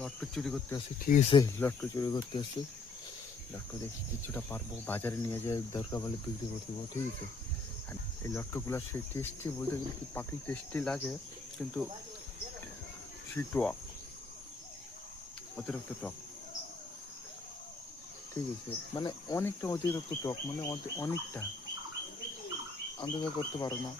লটকো চুরি করতে আসি, ঠিক আছে, লটকো চুরি করতে আসি। লটকো দেখি কিছুটা পারবো, বাজারে নিয়ে যাই, দরকার বলে বিক্রি করে দেবো, ঠিক আছে। আর এই লটকোগুলো সে টেস্টি বলতে গেলে কি পাখি টেস্টি লাগে, কিন্তু সেই টক, অতিরিক্ত টক, ঠিক আছে, মানে অনেকটা অতিরিক্ত টক, মানে অনেকটা আন্দাজা করতে পারো না।